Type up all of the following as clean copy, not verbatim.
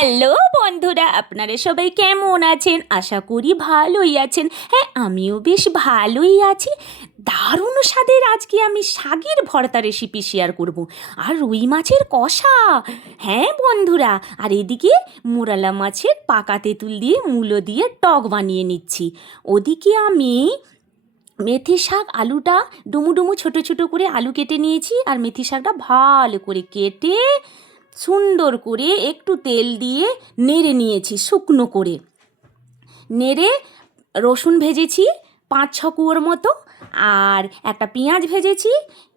Hello বন্ধুরা, আপনারা সবাই কেমন আছেন? আশা করি ভালোই আছেন। হ্যাঁ, আমিও বেশ ভালোই আছি। দারুণ স্বাদের আজকে আমি শাকের ভর্তা রেসিপি শেয়ার করব, আর রুই মাছের কষা। হ্যাঁ বন্ধুরা, আর এদিকে মোরালা মাছের পাকা তেঁতুল দিয়ে মূলো দিয়ে টক বানিয়ে নিচ্ছি। ওদিকে আমি মেথি শাক আলুটা ডুমু ডুমু ছোটো ছোটো করে আলু কেটে নিয়েছি, আর মেথি শাকটা ভালো করে কেটে সুন্দর করে একটু তেল দিয়ে নেড়ে নিয়েছি, শুকনো করে নেড়ে রসুন ভেজেছি 5-6 কুয়োর মতো, আর একটা পেঁয়াজ ভেজেছি,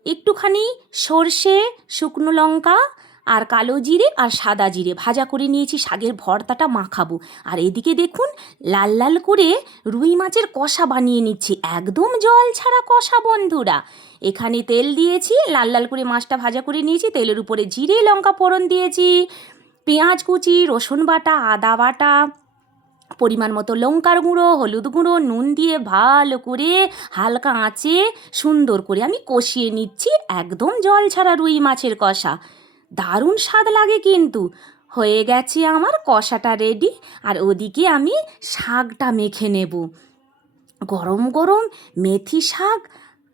একটুখানি সর্ষে, শুকনো লঙ্কা আর কালো জিরে আর সাদা জিরে ভাজা করে নিয়েছি শাকের ভর্তাটা মাখাবো। আর এদিকে দেখুন লাল লাল করে রুই মাছের কষা বানিয়ে নিচ্ছি, একদম জল ছাড়া কষা বন্ধুরা। এখানে তেল দিয়েছি, লাল লাল করে মাছটা ভাজা করে নিয়েছি, তেলের উপরে জিরে লঙ্কা ফোড়ন দিয়েছি, পেঁয়াজ কুচি, রসুন বাটা, আদা বাটা, পরিমাণ মতো লঙ্কার গুঁড়ো, হলুদ গুঁড়ো, নুন দিয়ে ভালো করে হালকা আঁচে সুন্দর করে আমি কষিয়ে নিচ্ছি, একদম জল ছাড়া রুই মাছের কষা। দারুণ স্বাদ লাগে কিন্তু। হয়ে গেছে আমার কষাটা রেডি, আর ওদিকে আমি শাকটা মেখে নেব। গরম গরম মেথি শাক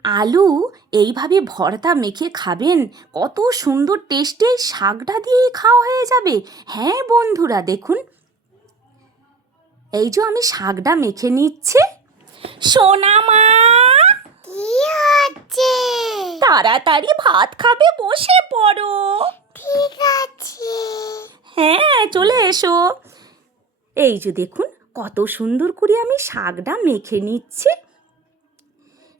আলু এইভাবে ভর্তা মেখে খাবেন, কত সুন্দর টেস্টি, শাকটা দিয়েই খাওয়া হয়ে যাবে। হ্যাঁ বন্ধুরা দেখুন, এই যে আমি শাকটা মেখে নিচ্ছি। সোনা মা, কি হচ্ছে? তাড়াতাড়ি ভাত খাবে, বসে পড়ো। ঠিক আছে। হ্যাঁ চলে এসো। এই যে দেখুন কত সুন্দর করে আমি শাকটা মেখে নিচ্ছি।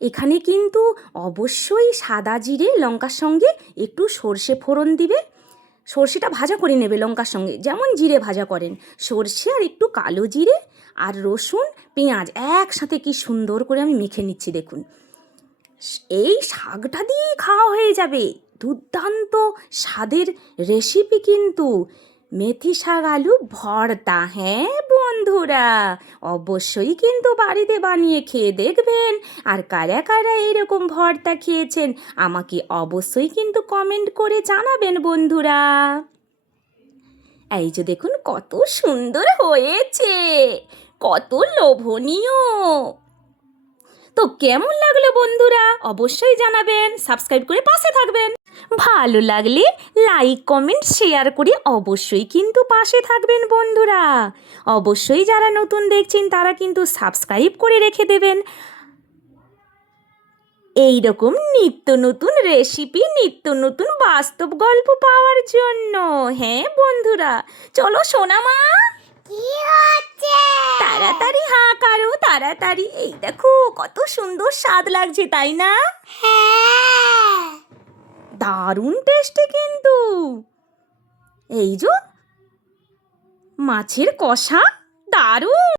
এখানে কিন্তু অবশ্যই সাদা জিরে লঙ্কার সঙ্গে একটু সর্ষে ফোড়ন দিবে, সর্ষেটা ভাজা করে নেবে লঙ্কার সঙ্গে, যেমন জিরে ভাজা করেন। সর্ষে আর একটু কালো জিরে আর রসুন পেঁয়াজ একসাথে কি সুন্দর করে আমি মেখে নিচ্ছি দেখুন। এই শাকটা দিয়েই খাওয়া হয়ে যাবে, দুর্দান্ত স্বাদের রেসিপি কিন্তু মেথি শাক আলু ভর্তা। হ্যাঁ বন্ধুরা, অবশ্যই কিন্তু বাড়িতে বানিয়ে খেয়ে দেখবেন। আর কারা কারা এরকম ভর্তা খেয়েছেন আমাকে অবশ্যই কিন্তু কমেন্ট করে জানাবেন বন্ধুরা। এই যে দেখুন কত সুন্দর হয়েছে, কত লোভনীয়। তো কেমন লাগলো বন্ধুরা অবশ্যই জানাবেন, সাবস্ক্রাইব করে পাশে থাকবেন। ভালো লাগলে লাইক কমেন্ট শেয়ার করে অবশ্যই কিন্তু পাশে থাকবেন বন্ধুরা। অবশ্যই যারা নতুন দেখছেন তারা কিন্তু সাবস্ক্রাইব করে রেখে দেবেন এই রকম নিত্য নতুন রেসিপি, নিত্য নতুন বাস্তব গল্প পাওয়ার জন্য। হ্যাঁ বন্ধুরা, চলো সোনা মা, কি হচ্ছে? তাড়াতাড়ি হাঁ কারো, তাড়াতাড়ি। এই দেখো কত সুন্দর স্বাদ লাগছে, তাই না? হ্যাঁ, দারুণ টেস্টি কিন্তু। এই যে মাছের কষা, দারুণ।